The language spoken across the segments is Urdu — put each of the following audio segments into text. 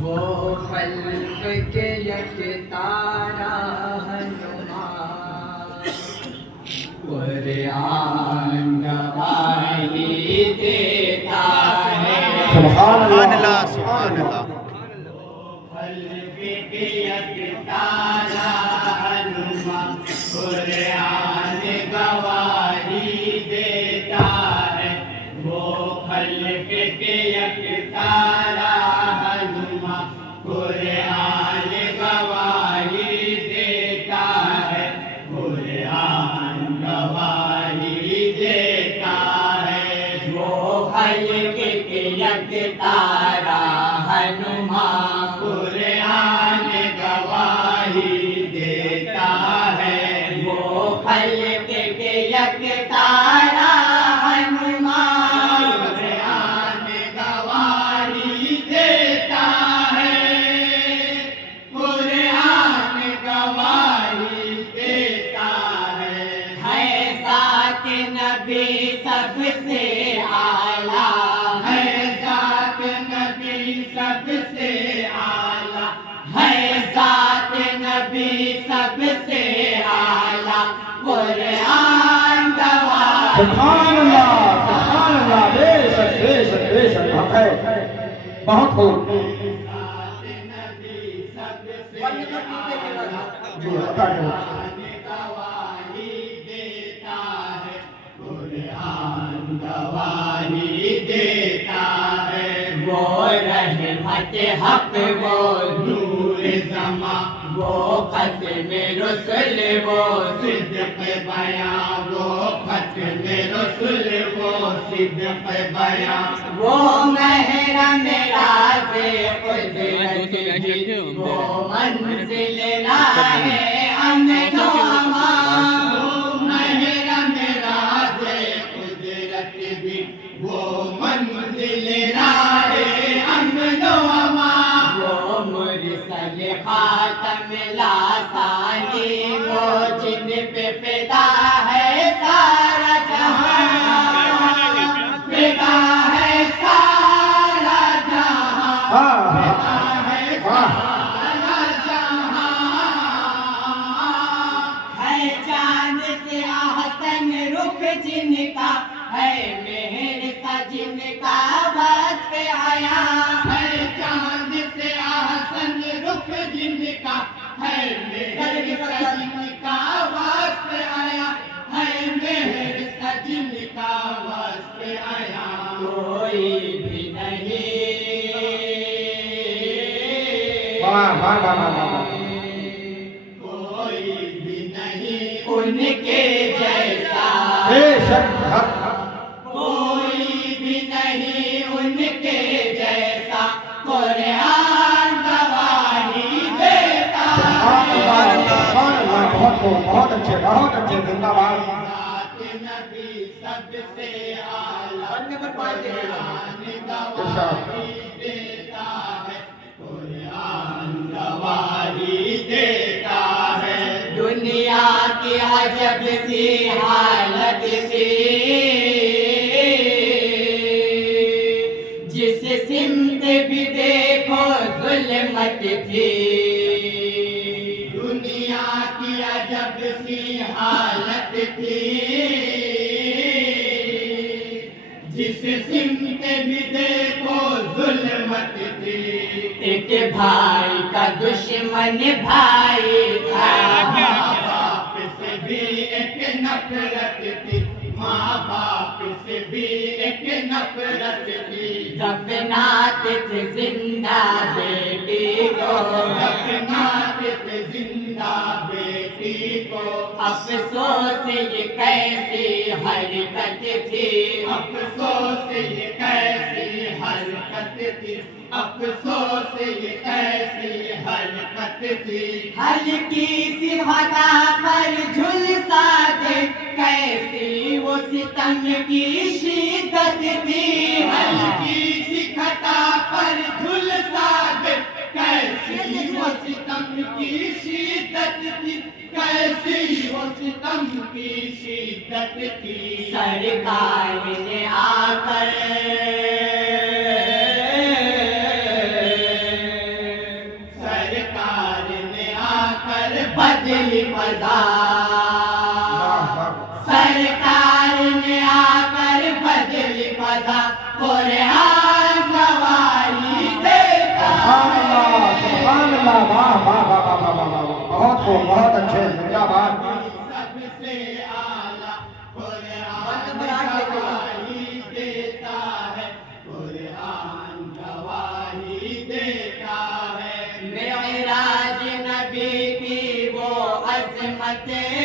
وہ خلق کے یکتا رہنما قرآن گواہی دیتا ہے سبحان اللہ سبحان اللہ خلق کے یکتا رہنما قرآن گواہی دیتا ہے وہ خلق کے یکتا رہنما قرآن گواہی دیتا ہے قرآن گواہی دیتا ہے وہ خلق کے یکتا رہنما قرآن گواہی دیتا ہے وہ خلق کے یکتا رہنما قرآن گواہی دیتا ہے قرآن گواہی دیتا ہے ذات نبی سب سے اعلیٰ ہے ذات نبی سب سے اعلیٰ ہے ذات نبی سب سے اعلیٰ قرآن گواہی سبحان اللہ بے شک بے شک بے شک حق ہے بہت خوب ذات نبی سب سے جی عطا کرو گواہی دیتا ہے قرآن گواہی دیتا ہے وہ رحمت حق وہ نور زماں وہ ختم رسل وہ صدق بیان وہ ختم رسل وہ صدق بیان وہ محرم راز قدرت کی وہ منزل راہ امن و امان وہ محرم راز قدرت بھی وہ منزل راہ امن و امان وہ مرسل خاتم لاسانی وہ جن پہ فدا ہے سارا جہاں فدا ہے سارا جہاں فدا ہے سارا جہاں ہے چاند سے احسن رخ جن کا ہے مہر سا جن کا وصف آیا ہے چاند سے احسن رخ جن کا ہے مہر سا جن کا وصف آیا ہے مہر سا جن کا وصف آیا کوئی بھی نہیں کوئی بھی نہیں ان کے جیسا بے شک حق کوئی بھی نہیں ان کے جیسا قرآن گواہی دیتا سبحان اللہ بہت خوب بہت اچھے زندہ باد ذات نبی سب سے اعلیٰ قرآن گواہی دیتا ہے قرآن گواہی دیتا ہے دنیا کی عجب سی حالت تھی جس سمت بھی دیکھو ظلمت تھی دنیا کی عجب سی حالت تھی جس سمت بھی دیکھو ظلمت تھی ایک بھائی کا دشمن بھائی تھا ماں باپ سے بھی ایک نفرت تھی ماں باپ سے بھی ایک نفرت تھی دفناتے تھے زندہ بیٹی کو دفناتے تھے زندہ بیٹی کو افسوس یہ کیسی حرکت تھی افسوس یہ کیسی حرکت تھی افسوس یہ کیسی حرکت تھی ہلکی سی خطا پر جھلسا دے کیسی وہ ستم کی شدت تھی ہلکی سی خطا پر جھلسا دے کیسی وہ ستم کی شدت تھی کیسی وہ ستم کی شدت تھی سرکار نے آ کر بدلی فضا سرکار نے آ کر بدلی فضا قرآن گواہی دیتا سبحان اللہ واہ واہ واہ واہ واہ واہ واہ بہت خوب بہت اچھے زندہ باد سب سے اعلیٰ قرآن گواہی دیتا ہے قرآن گواہی دیتا ہے معراج نبی کی وہ عظمتیں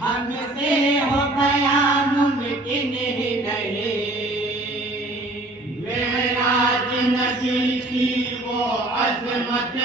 ہم سے ہو گیا ممکن ہی نہیں معراج نبی کی وہ عظمتیں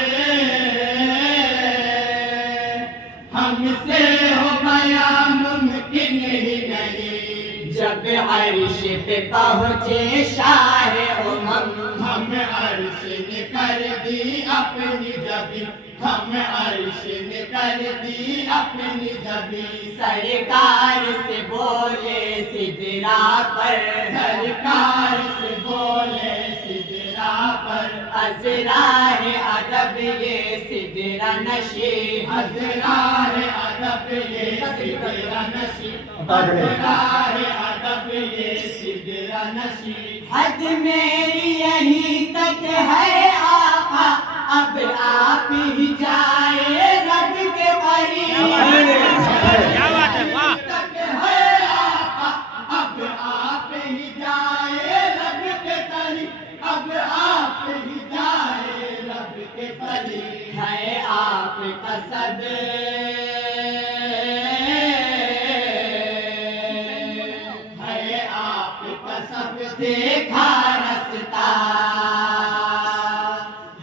ہم سے ہو گیا ممکن ہی نہیں جب عرش پہ پہنچے شاہ امم ہم عرش نے کر دی اپنی جبی ہم عرش نے کر دی اپنی جبی سرکار سے بولے سدرا پر سرکار سے بولے سدرا پر اسرار ادب یہ سدرا نشی اسرار ادب یہ سدرا نشی اسرار ادب یہ سدرا نشی حد میری یہیں تک ہے آقا اب آپ ہی جائے رب کے قریب تک ہے آقا اب آپ ہی جائے رب کے قریب اب آپ ہی جائے رب کے قریب ہے آپ کا صد ہے آپ کا سب دیکھا رستا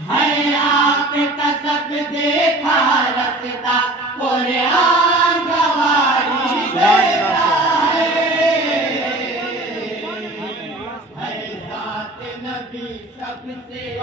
ہے آپ کا سب دیکھا رستا قرآن گواہی دیتا ہے ذات نبی سب سے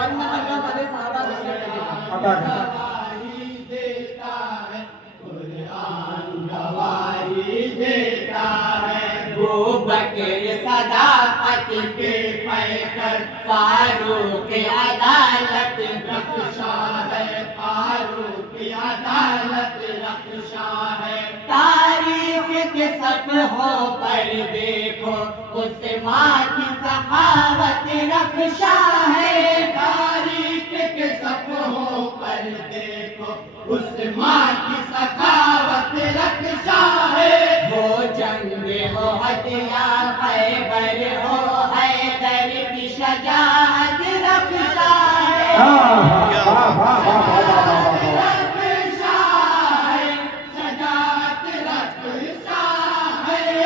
گواہی دیتا ہے قرآن گواہی دیتا ہے ابو بکر صداقت کے پیکر فاروق عدالت رخشا ہے فاروق عدالت رخشا ہے تاریخ کے صفحوں پر دیکھو عثمان کی سخاوت رخشا ہے تاریخ کے صفحوں پر دیکھو عثمان کی سخاوت رخشا ہے وہ جنگ ہو ہتیا خیبر ہو حیدر کی شجاعت رخشا ہے رخشا ہے سجاعت رخشا ہے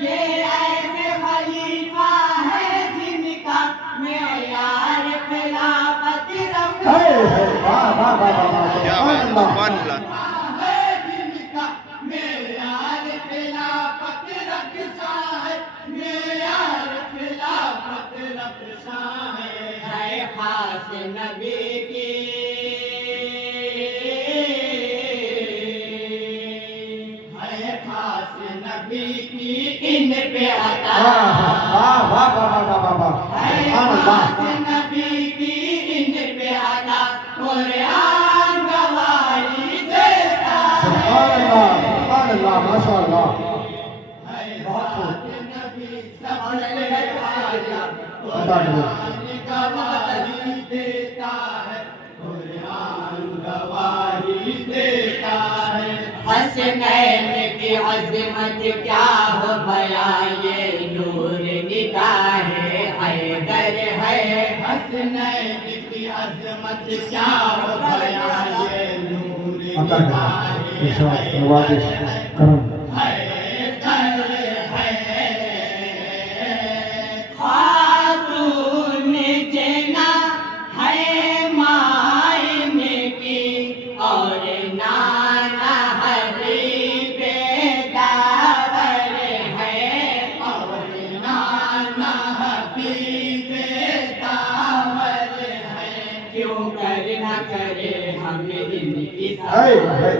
یہ ایسے خلیفہ ہے جن کا معیار خلافت رخشا ہے سبحان اللہ ہے جن کا معیار خلافت رخشا ہے معیار خلافت رخشا ہے خاص نبی کی ہے خاص نبی کی ان پہ عطا ہے خاص نبی کی ان پہ عطا قرآن گواہی دیتا ماشاء اللہ ہے بہت خوب نبی سب سے قرآن گواہی دیتا ہے قرآن گواہی دیتا ہے حسنین کی عظمت کیا ہو بیان یہ نور نگاہ حیدر ہے حسنین کی عظمت کیا ہو بیان یہ نور نگاہ نوازش کرم خاتون جنا ہے مائن کی اور نانا حریب داور ہے اور نانا حبیب داور ہے کیوں کر ہے ہے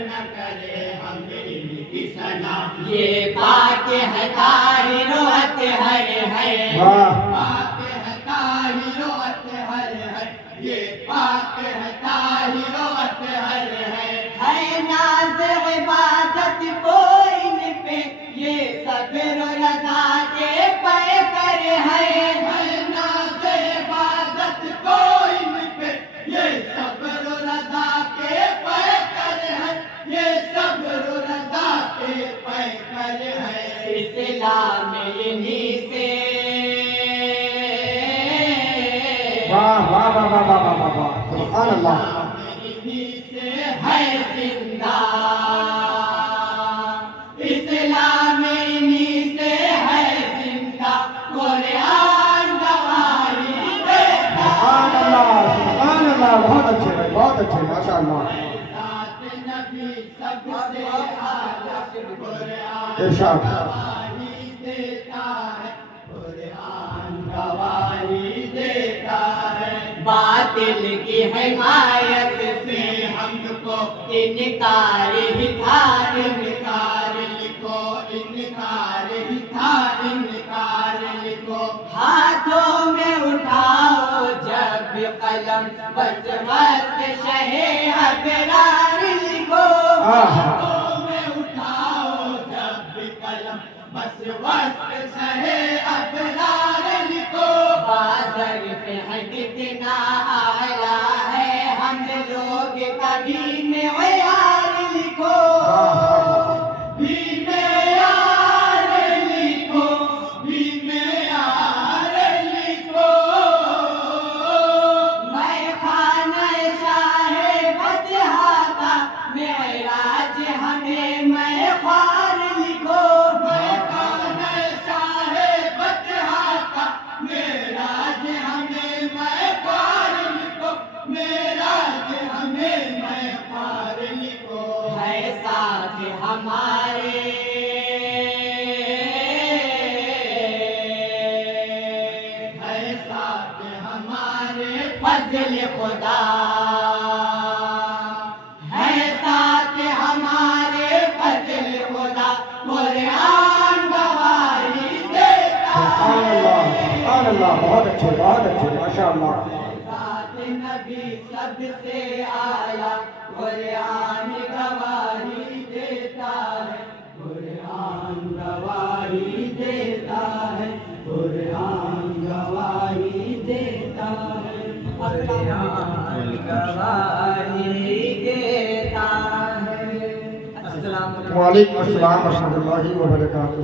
نہ کرے ہم ان کی سنا یہ پاک ہے طاہر و اطہر ہے واہ پاک ہے طاہر و اطہر ہے یہ پاک ہے طاہر و اطہر ہے ناز عبادت کو ان پہ یہ صبر و رضا کے پیکر ہے ناز عبادت کو ان پہ یہ صبر و رضا کے پیکر ہے یہ صبر و رضا کے پیکر ہے اسلام انہی سے واہ واہ واہ واہ واہ واہ واہ سبحان اللہ انہی سے ہے زندہ اسلام انہی سے ہے زندہ قرآن گواہی دیتا سبحان اللہ بہت اچھے بھائی بہت اچھے ماشاء اللہ ذات نبی سب سے اعلیٰ قرآن ارشاد گواہی دیتا ہے قرآن گواہی دیتا ہے باطل کی حمایت سے ہم کو انکار ہی تھا انکار لکھو انکار ہی تھا انکار لکھو ہاتھوں میں اٹھاؤ جب قلم بس وقت شہ ابرار لکھو ہاتھوں میں اٹھاؤ جب بھی قلم بس وقت سہے ابرار لکھو بازر پہ ہے کتنا اعلیٰ ہے ہم لوگ کبھی معیار لکھو بھی معیار لکھو بھی معیار لکھو میں خانہ شاہ فتح کا معراج ہمیں میں خوار لکھو میں خانہ شاہ فتح کا معراج ہمیں میں خوار لکھو معراج ہمیں میں خوار لکھو ہے ساتھ ہمارے ہے ساتھ ہمارے فضل خدا ہے ساتھ ہمارے فضل خدا قرآن گواہی دیتا سبحان اللہ بہت اچھے ماشاء اللہ ذات نبی سب سے اعلیٰ قرآن گواہی دیتا ہے قرآن گواہی دیتا ہے قرآن گواہی دیتا ہے قرآن گواہی دیتا ہے السلام علیکم وعلیکم السلام ورحمۃ اللہ وبرکاتہ